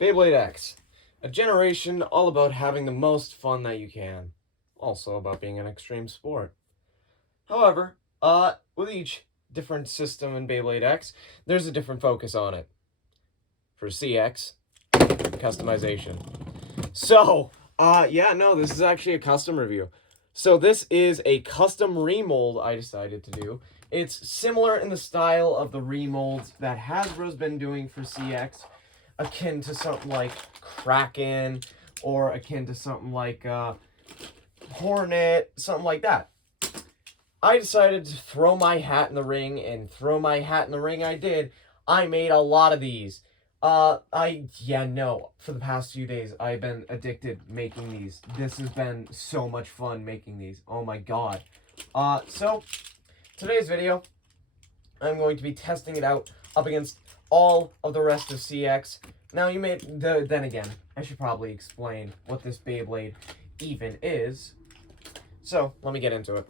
Beyblade X, a generation all about having the most fun that you can, also about being an extreme sport. However, with each different system in Beyblade X, there's a different focus on it. For CX, customization. So, this is actually a custom review. So this is a custom remold I decided to do. It's similar in the style of the remolds that Hasbro's been doing for CX, akin to something like Kraken, or akin to something like Hornet, something like that. I decided to throw my hat in the ring, and throw my hat in the ring I did. I made a lot of these. For the past few days, I've been addicted making these. This has been so much fun making these. Oh my god. So, today's video, I'm going to be testing it out up against all of the rest of CX. Now, then again, I should probably explain what this Beyblade even is. So, let me get into it.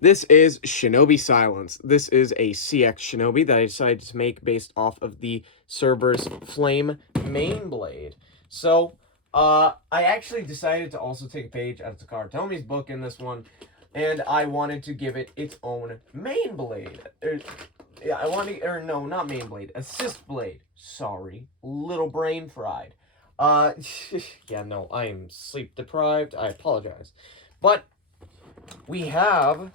This is Shinobi Silence. This is a CX Shinobi that I decided to make based off of the Cerberus Flame main blade. So, I actually decided to also take a page out of Takara Tomi's book in this one, and I wanted to give it its own main blade. Not main blade, assist blade. Sorry, little brain fried. I am sleep deprived. I apologize. But we have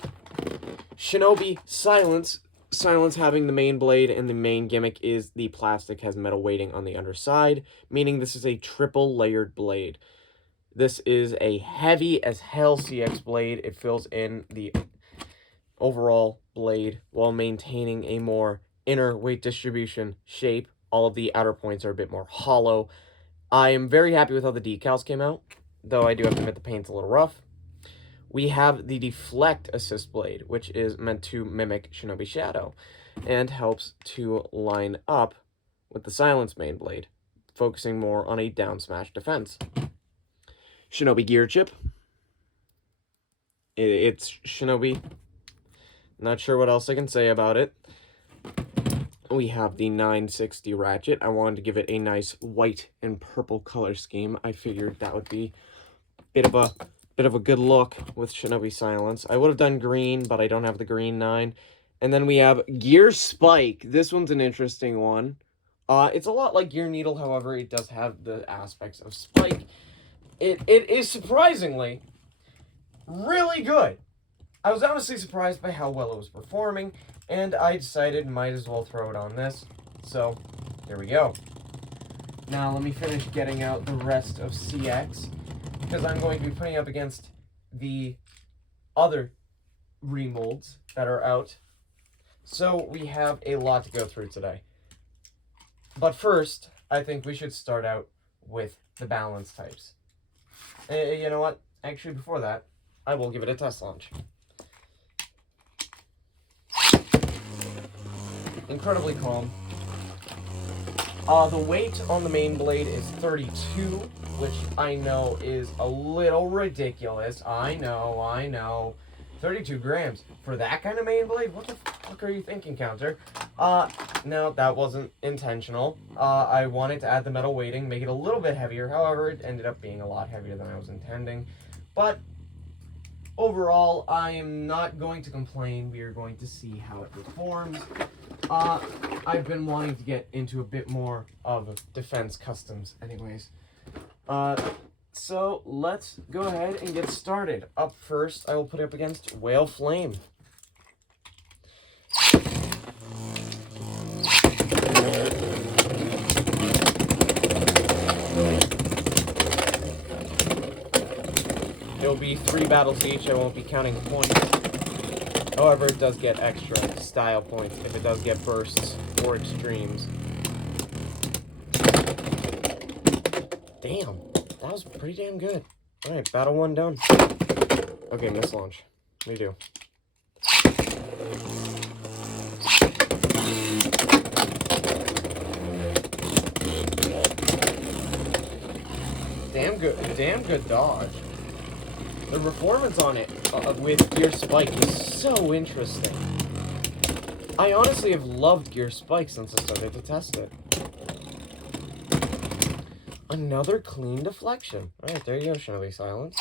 Shinobi Silence. Silence having the main blade, and the main gimmick is the plastic has metal weighting on the underside, meaning this is a triple layered blade. This is a heavy as hell CX blade. It fills in the overall blade while maintaining a more inner weight distribution shape. All of the outer points are a bit more hollow. I am very happy with how the decals came out, though I do have to admit the paint's a little rough. We have the Deflect Assist Blade, which is meant to mimic Shinobi Shadow, and helps to line up with the Silence main blade, focusing more on a down smash defense. Shinobi Gear Chip. It's Shinobi. Not sure what else I can say about it. We have the 960 Ratchet. I wanted to give it a nice white and purple color scheme. I figured that would be a bit of a good look with Shinobi Silence. I would have done green, but I don't have the green 9. And then we have Gear Spike. This one's an interesting one. It's a lot like Gear Needle, however, it does have the aspects of Spike. It is surprisingly really good. I was honestly surprised by how well it was performing, and I decided might as well throw it on this. So, here we go. Now, let me finish getting out the rest of CX, because I'm going to be putting up against the other remolds that are out. So we have a lot to go through today. But first, I think we should start out with the balance types. You know what? Actually, before that, I will give it a test launch. Incredibly calm. The weight on the main blade is 32, which I know is a little ridiculous. I know. 32 grams. For that kind of main blade? What the fuck are you thinking, Counter? No, that wasn't intentional. I wanted to add the metal weighting, make it a little bit heavier. However, it ended up being a lot heavier than I was intending. But overall, I am not going to complain. We are going to see how it performs. I've been wanting to get into a bit more of defense customs anyways. So let's go ahead and get started. Up first, I will put it up against Whale Flame. It'll be 3 battles each. I won't be counting points. However, it does get extra style points if it does get bursts or extremes. Damn, that was pretty damn good. Alright, battle 1 done. Okay, miss launch. Redo. Damn good dodge. The performance on it with Gear Spike is so interesting. I honestly have loved Gear Spike since I started to test it. another clean deflection. Alright, there you go, Shinobi Silence.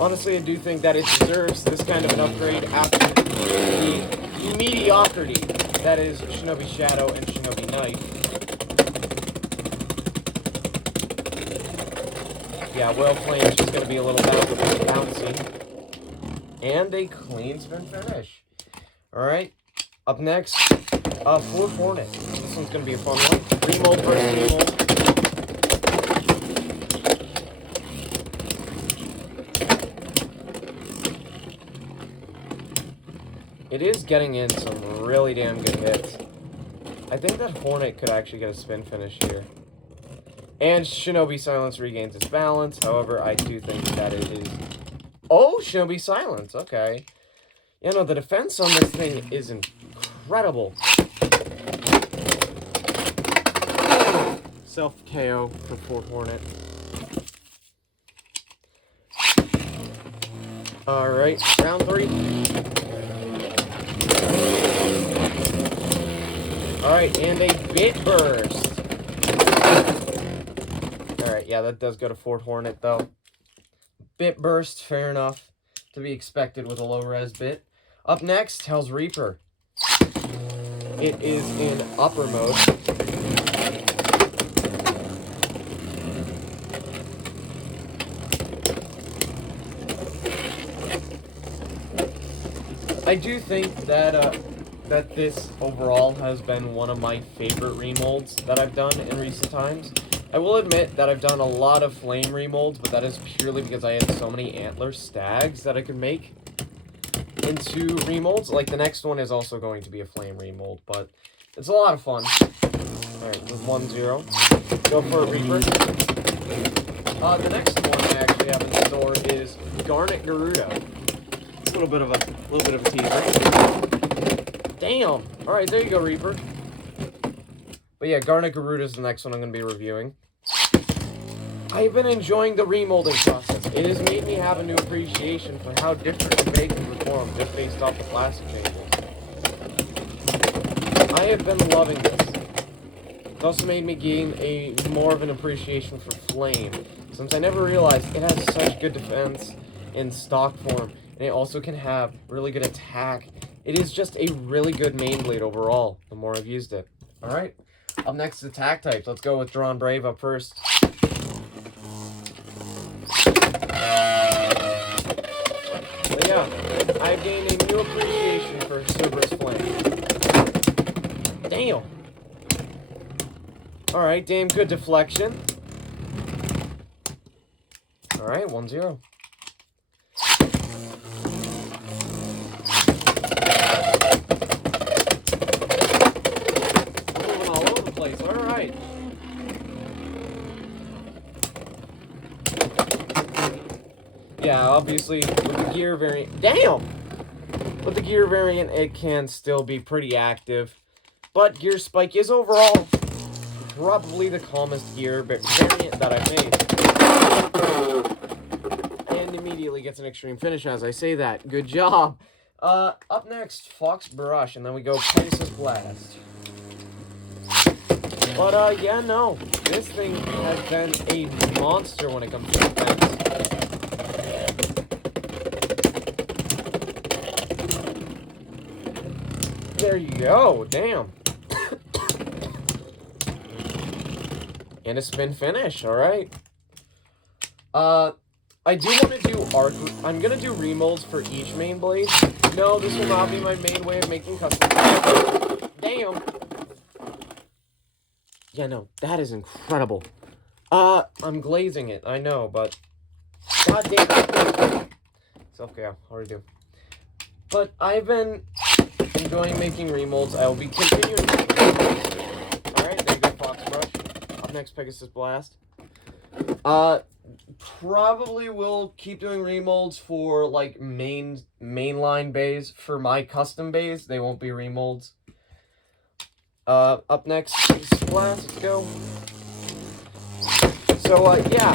Honestly, I do think that it deserves this kind of an upgrade after the mediocrity that is Shinobi Shadow and Shinobi Knight. Yeah, Whale Flame's just going to be a little bouncy. And a clean spin finish. Alright, up next, Fourth Hornet. This one's going to be a fun one. Remold versus Remold. It is getting in some really damn good hits. I think that Hornet could actually get a spin finish here. And Shinobi Silence regains its balance. However, I do think that it is... Oh, Shinobi Silence. Okay. Yeah, no, the defense on this thing is incredible. Self-KO for Fourth Hornet. Alright, round 3. Alright, and a Bit Burst. Alright, yeah, that does go to Fourth Hornet, though. Bit Burst, fair enough. To be expected with a low-res bit. Up next, Hell's Reaper. It is in upper mode. I do think that that this overall has been one of my favorite remolds that I've done in recent times. I will admit that I've done a lot of flame remolds, but that is purely because I had so many antler stags that I could make into remolds. Like, the next one is also going to be a flame remold, but it's a lot of fun. Alright, with 1-0. Go for a Reaper. The next one I actually have in store is Garnet Gerudo. A little bit of a teaser. Damn! Alright, there you go, Reaper. But yeah, Garnet Gerudo is the next one I'm going to be reviewing. I've been enjoying the remolding process. It has made me have a new appreciation for how different the bait can perform just based off the plastic changes. I have been loving this. It's also made me gain more of an appreciation for flame, since I never realized it has such good defense in stock form, and it also can have really good attack. It is just a really good main blade overall, the more I've used it. Alright, up next is attack types. Let's go with Drawn Brave up first. But yeah, I've gained a new appreciation for Cerberus Flame. Damn! Alright, damn good deflection. Alright, 1-0. Moving all over the place, alright. Yeah, obviously, with the gear variant... Damn! With the gear variant, it can still be pretty active. But Gear Spike is overall probably the calmest gear variant that I've made. And immediately gets an extreme finish as I say that. Good job! Up next, Fox Brush, and then we go Pegasus Blast. But, yeah, no. This thing has been a monster when it comes to defense. There you go, damn. And a spin finish, alright. I do want to do arc. I'm gonna do remolds for each main blade. No, this will not be my main way of making custom. Damn. Yeah, no, that is incredible. I'm glazing it, I know, but god damn. Self-KO, already do. But I've been enjoying making remolds. I will be continuing. Alright, there you go, Fox Brush. Up next, Pegasus Blast. Probably will keep doing remolds for, like, mainline bays. For my custom bays, they won't be remolds. Up next, Pegasus Blast. Let's go. So, yeah,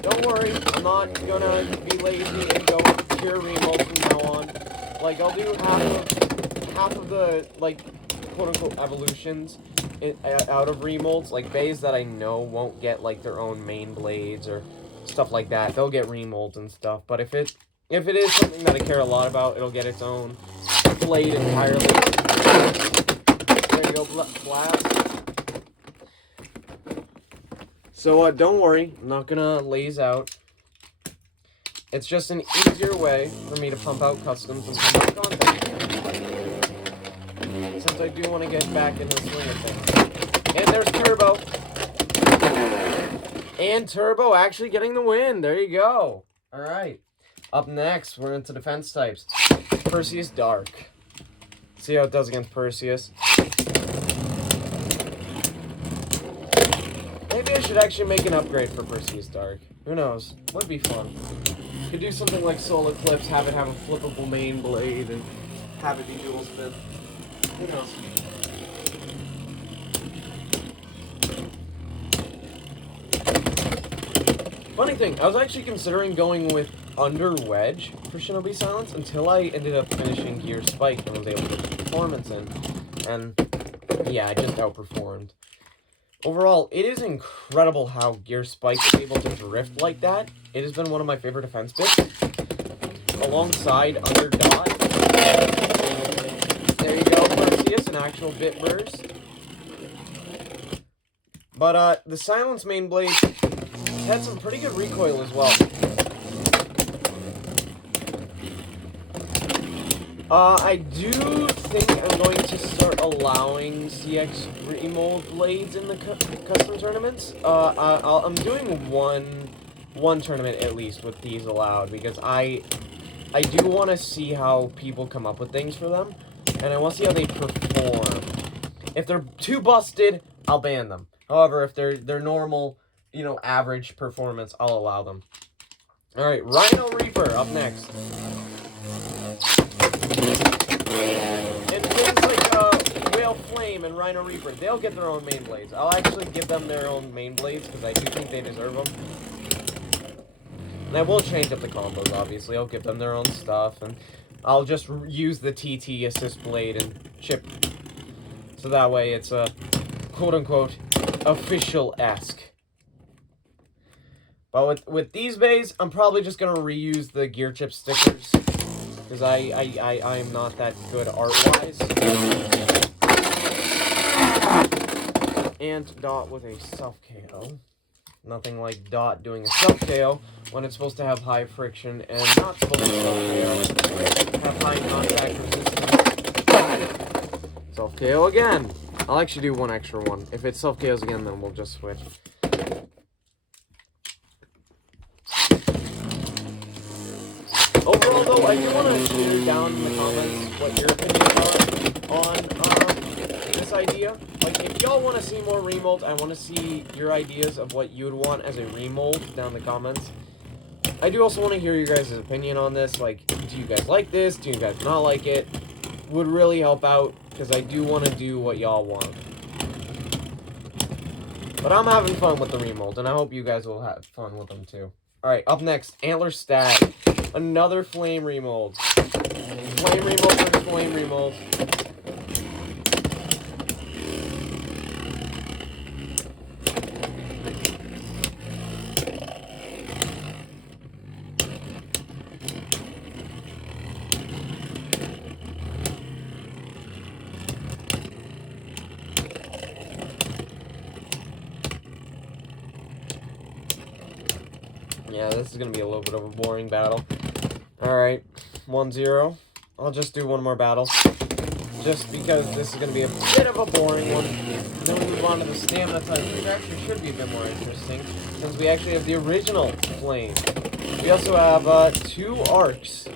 don't worry. I'm not gonna be lazy and go pure remolds from now on. Like, I'll do half of the, like, quote-unquote evolutions out of remolds, like beys that I know won't get like their own main blades or stuff like that. They'll get remolds and stuff. But if it is something that I care a lot about, it'll get its own blade entirely. There you go, blast. So don't worry, I'm not gonna laze out. It's just an easier way for me to pump out customs and pump out content. Since I do want to get back in the swing of things. And there's Turbo. And Turbo actually getting the win. There you go. Alright. Up next, we're into defense types. Perseus Dark. See how it does against Perseus. Maybe I should actually make an upgrade for Perseus Dark. Who knows? Would be fun. Could do something like Soul Eclipse, have it have a flippable main blade, and have it be dual spin. Who knows? Funny thing, I was actually considering going with Under Wedge for Shinobi Silence until I ended up finishing Gear Spike and was able to get performance in. And yeah, I just outperformed. Overall, it is incredible how Gear Spike is able to drift like that. It has been one of my favorite defense bits. Alongside Under Dot. There you go, Perseus, an actual bit burst. But the Silence main blade had some pretty good recoil as well. I do think I'm going to start allowing CX remold blades in the custom tournaments. I'm doing one tournament at least with these allowed because I do want to see how people come up with things for them, and I want to see how they perform. If they're too busted, I'll ban them. However, if they're normal, you know, average performance, I'll allow them. All right, Rhino Reaper up next. And things like Whale Flame and Rhino Reaper, they'll get their own main blades. I'll actually give them their own main blades because I do think they deserve them. And I will change up the combos, obviously. I'll give them their own stuff, and I'll just with the TT assist blade and chip. So that way it's a quote-unquote official-esque. But with these bays, I'm probably just going to reuse the gear chip stickers. Because I am not that good art-wise. And Dot with a self-KO. Nothing like Dot doing a self-KO when it's supposed to have high friction and not supposed to self-KO. Have high contact resistance. Self-KO again. I'll actually do one extra one. If it self-KOs again, then we'll just switch. Overall, though, I do want to share down in the comments what your opinions are on this idea. Like, if y'all want to see more remolds, I want to see your ideas of what you would want as a remold down in the comments. I do also want to hear your guys' opinion on this. Like, do you guys like this? Do you guys not like it? Would really help out, because I do want to do what y'all want. But I'm having fun with the remold, and I hope you guys will have fun with them too. Alright, up next, Antler Stag. Another flame remold. Flame remold versus flame remold. Yeah, this is going to be a little bit of a boring battle. Alright, 1-0. I'll just do one more battle. Just because this is going to be a bit of a boring one. Then we move on to the stamina time, which actually should be a bit more interesting, since we actually have the original flame. We also have 2 arcs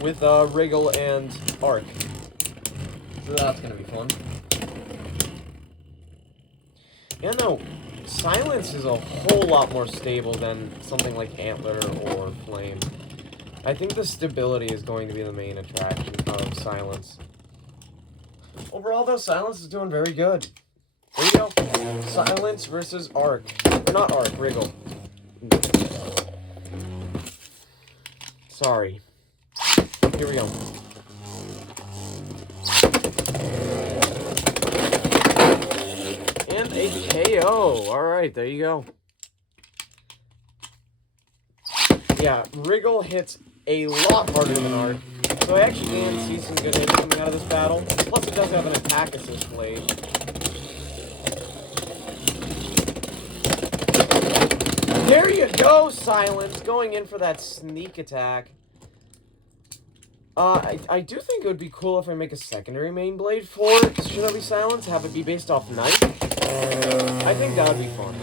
with Wriggle and Arc. So that's going to be fun. Yeah, no. Silence is a whole lot more stable than something like Antler or Flame. I think the stability is going to be the main attraction of Silence. Overall, though, Silence is doing very good. There you go. Silence versus Arc. Or not Arc, Wriggle. Sorry. Here we go. KO. Alright, there you go. Yeah, Wriggle hits a lot harder than Arc. So I actually can see some good hits coming out of this battle. Plus it does have an attack assist blade. There you go, Silence. Going in for that sneak attack. I do think it would be cool if I make a secondary main blade for Shinobi Silence, have it be based off Knife. I think that would be fun.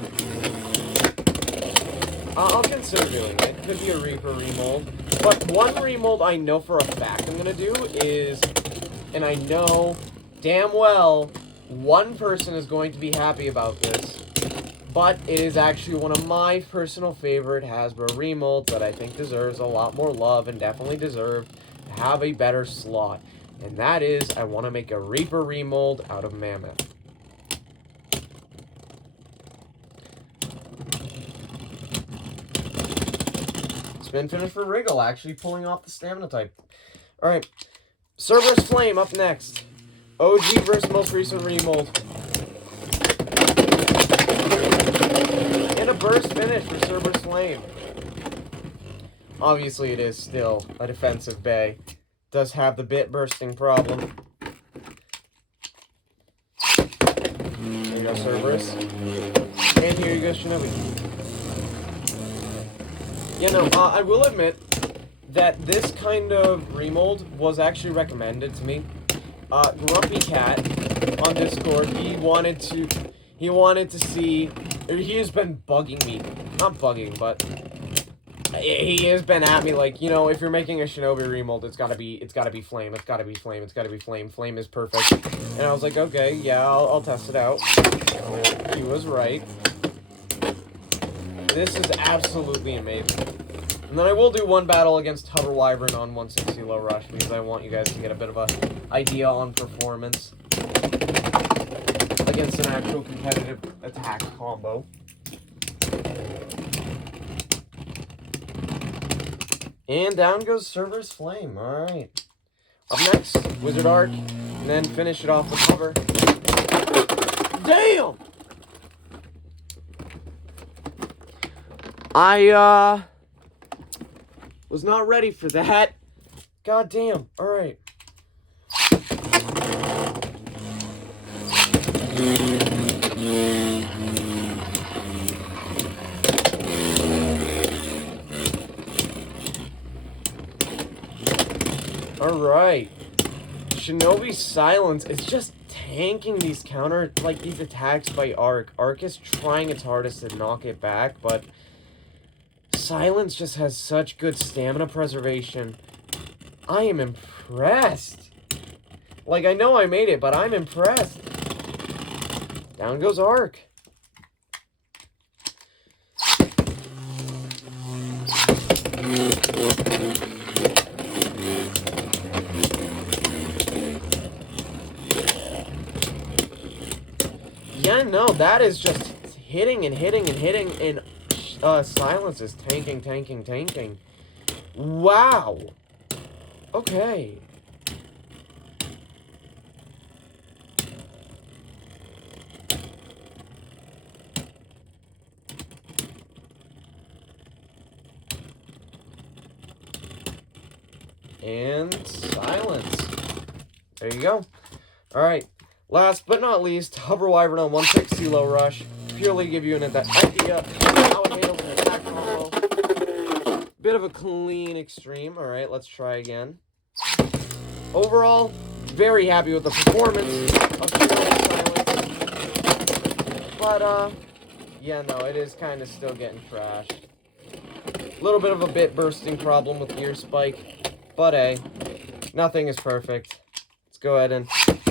I'll consider doing it. Could be a Reaper remold. But one remold I know for a fact I'm going to do is, and I know damn well one person is going to be happy about this, but it is actually one of my personal favorite Hasbro remolds that I think deserves a lot more love and definitely deserves to have a better slot. And that is, I want to make a Reaper remold out of Mammoth. Spin finish for Wriggle, actually pulling off the stamina type. Alright, Cerberus Flame up next. OG versus most recent remold. And a burst finish for Cerberus Flame. Obviously it is still a defensive bay. Does have the bit bursting problem. There you go, Cerberus. And here you go, Shinobi. You know, I will admit that this kind of remold was actually recommended to me. Grumpy Cat on Discord, he wanted to see, or he has been bugging me, not bugging, but he has been at me like, you know, if you're making a Shinobi remold, it's gotta be Flame, it's gotta be Flame, it's gotta be Flame, Flame is perfect. And I was like, okay, yeah, I'll test it out. He was right. This is absolutely amazing. And then I will do one battle against Hover Wyvern on 160 Low Rush because I want you guys to get a bit of an idea on performance against an actual competitive attack combo. And down goes Cerberus Flame. Alright. Up next, Wizard Arc. And then finish it off with Hover. Damn! I, was not ready for that. God damn. Alright. Alright. Shinobi Silence is just tanking these these attacks by Arc. Arc is trying its hardest to knock it back, but Silence just has such good stamina preservation. I am impressed. Like, I know I made it, but I'm impressed. Down goes Arc. Yeah, no, that is just hitting and hitting and hitting, and Silence is tanking. Wow. Okay. And Silence. There you go. Alright. Last but not least, Hover Wyvern on 160 Low Rush. Purely to give you an idea of how it handles an attack combo. Bit of a clean extreme. Alright, let's try again. Overall, very happy with the performance of Silence. But, yeah, no, it is kind of still getting trashed. A little bit of a bit bursting problem with Gear Spike. But, hey, nothing is perfect. Let's go ahead and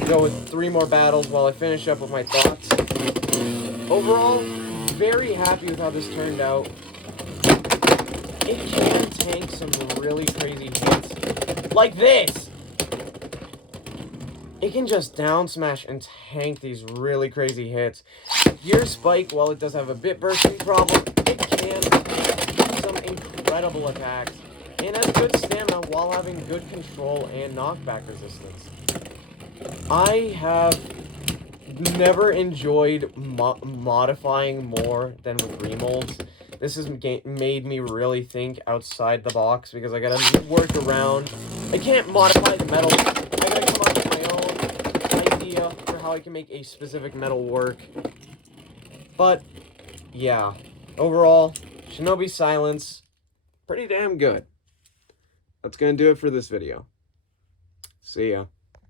go with 3 more battles while I finish up with my thoughts. Overall, very happy with how this turned out. It can tank some really crazy hits. Like this! It can just down smash and tank these really crazy hits. Gear Spike, while it does have a bit bursting problem, it can tank some incredible attacks. And has good stamina while having good control and knockback resistance. I have I've never enjoyed modifying more than with remolds. This has made me really think outside the box because I gotta work around. I can't modify the metal. I gotta come up with my own idea for how I can make a specific metal work. But, yeah. Overall, Shinobi Silence, pretty damn good. That's gonna do it for this video. See ya.